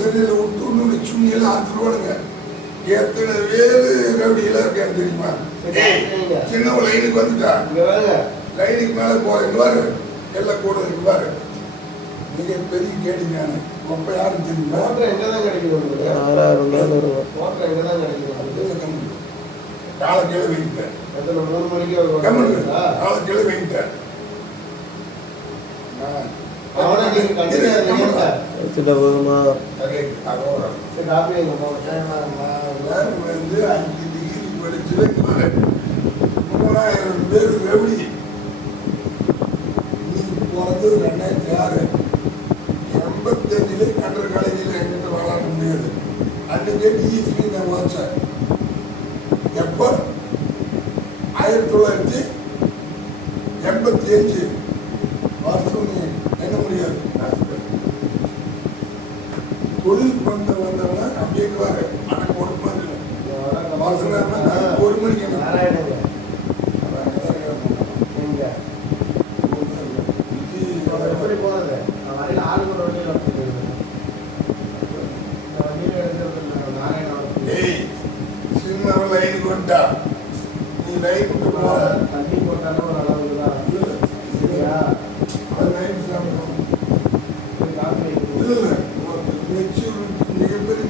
சரியில் விட்டு சுண்ணியெல்லாம் ஆத்துருவானுங்க. எத்தனை பேரு ரவுடியெல்லாம் இருக்கான்னு தெரியுமா? சின்ன லைனுக்கு வந்துட்டா லைனுக்கு மேல போறேன் பாரு, எல்லாம் கூட இருக்கு பாரு. மிகப்பெரிய கேடிங்கான அப்ப யாரும் தெரியுமா? காலக்கிழமை வைத்தேன், காலக்கிழமை வைத்தேன். வந்து 5 டிகிரி படிச்சு 3000 பேர் ரவுடி. நீ போறது 2006 85 கண்டர் காலேஜில் எங்கிட்ட விளாட முடியாது. அன்னைக்கே டிஎஸ்பி நான் வாச்சேன். எப்போ 1985 வருஷம் நீ என்ன முடியாது. தொழில் பண்ண வந்தவங்க அப்படியே இருப்பாரு. ஆனால் ஒரு மணி ஒரு மணிக்கு சினிமாவில் லைனுக்கு வந்துட்டா நீ லைனுக்கு போற தண்ணி போட்டாலும் ஒரு அளவுக்கு தான் அது லைன் சாப்பிடும். இல்லை மிகப்பெரிய